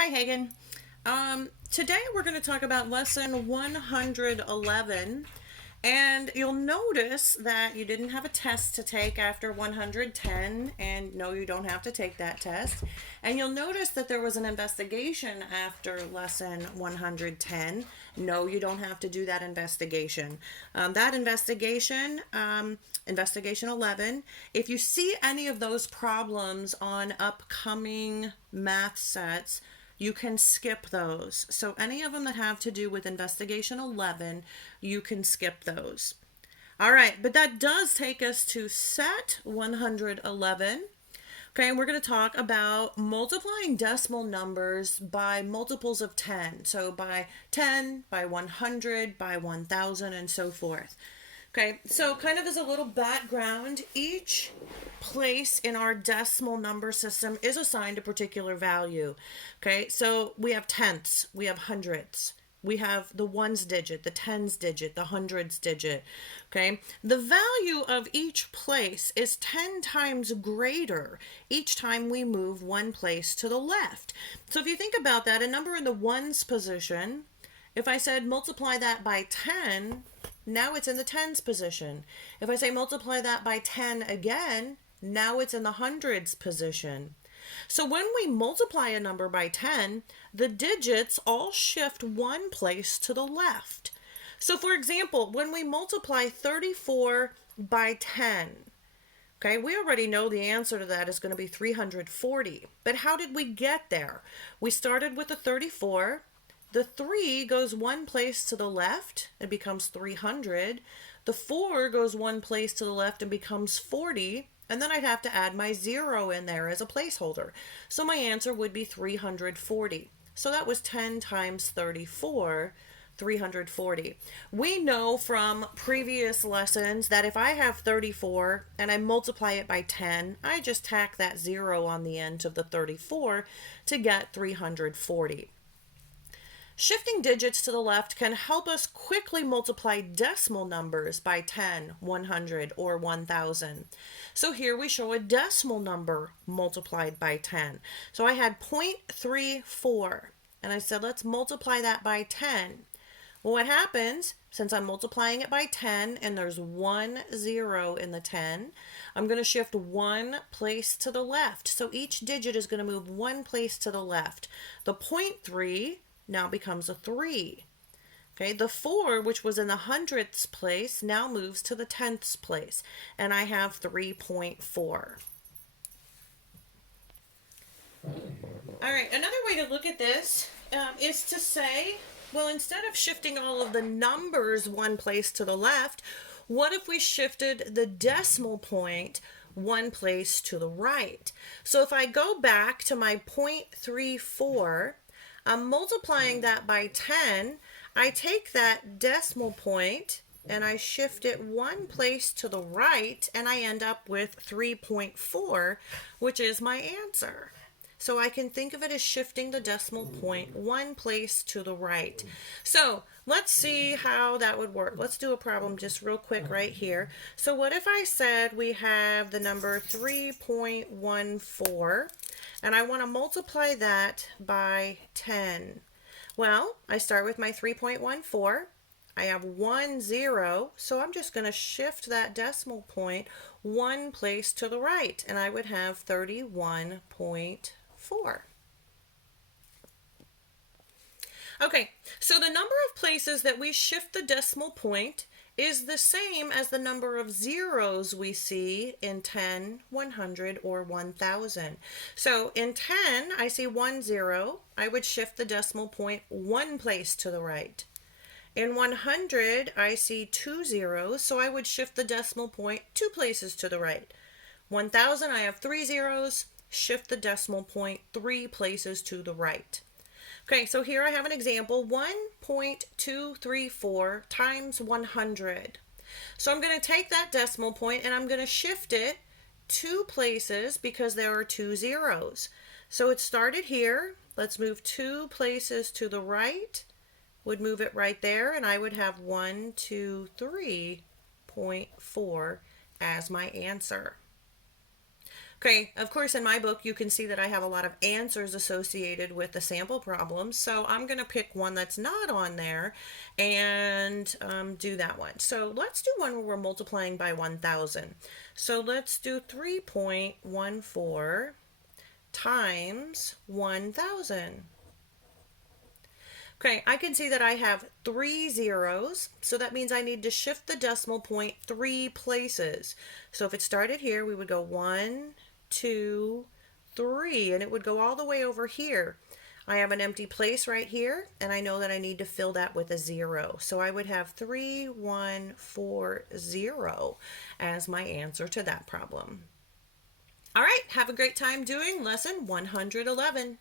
Hi, Hagen. Today we're going to talk about lesson 111. And you'll notice that you didn't have a test to take after 110, and no, you don't have to take that test. And you'll notice that there was an investigation after lesson 110. No, you don't have to do that investigation. That investigation, investigation 11, if you see any of those problems on upcoming math sets, you can skip those. So any of them that have to do with investigation 11, you can skip those. All right, but that does take us to set 111. Okay, and we're going to talk about multiplying decimal numbers by multiples of 10. So by 10, by 100, by 1000, and so forth. Okay, so kind of as a little background, each place in our decimal number system is assigned a particular value. Okay, so we have tenths, we have hundredths, we have the ones digit, the tens digit, the hundreds digit. Okay, the value of each place is 10 times greater each time we move one place to the left. So if you think about that, a number in the ones position, if I said multiply that by 10, now it's in the tens position. If I say multiply that by 10 again, now it's in the hundreds position. So when we multiply a number by 10, the digits all shift one place to the left. So for example, when we multiply 34 by 10, okay, we already know the answer to that is going to be 340. But how did we get there? We started with the 34. The 3 goes one place to the left, it becomes 300. The 4 goes one place to the left and becomes 40. And then I'd have to add my 0 in there as a placeholder. So my answer would be 340. So that was 10 times 34, 340. We know from previous lessons that if I have 34 and I multiply it by 10, I just tack that 0 on the end of the 34 to get 340. Shifting digits to the left can help us quickly multiply decimal numbers by 10, 100, or 1000. So here we show a decimal number multiplied by 10. So I had 0.34, and I said let's multiply that by 10. Well, what happens, since I'm multiplying it by 10 and there's 1 0 in the 10, I'm going to shift one place to the left. So each digit is going to move one place to the left. The 0.3 now becomes a 3. Okay, the 4, which was in the hundredths place, now moves to the tenths place, and I have 3.4. All right, another way to look at this is to say, well, instead of shifting all of the numbers one place to the left, what if we shifted the decimal point one place to the right? So if I go back to my 0.34, I'm multiplying that by 10. I take that decimal point and I shift it one place to the right, and I end up with 3.4, which is my answer. So I can think of it as shifting the decimal point one place to the right. So let's see how that would work. Let's do a problem just real quick right here. So what if I said we have the number 3.14, and I want to multiply that by 10? Well, I start with my 3.14. I have 1 0, so I'm just going to shift that decimal point one place to the right, and I would have 31.4. Okay, so the number of places that we shift the decimal point is the same as the number of zeros we see in 10, 100, or 1000. So in 10, I see 1 0. I would shift the decimal point one place to the right. In 100, I see 2 zeros, so I would shift the decimal point two places to the right. 1000, I have 3 zeros, shift the decimal point three places to the right. Okay, so here I have an example, 1.234 times 100. So I'm going to take that decimal point and I'm going to shift it two places because there are 2 zeros. So it started here. Let's move two places to the right. Would move it right there, and I would have 123.4 as my answer. Okay, of course, in my book, you can see that I have a lot of answers associated with the sample problems. So I'm going to pick one that's not on there and do that one. So let's do one where we're multiplying by 1,000. So let's do 3.14 times 1,000. Okay, I can see that I have 3 zeros, so that means I need to shift the decimal point 3 places. So if it started here, we would go 1, 2, 3, and it would go all the way over here. I have an empty place right here, and I know that I need to fill that with a 0. So I would have 3140 as my answer to that problem. All right, have a great time doing lesson 111.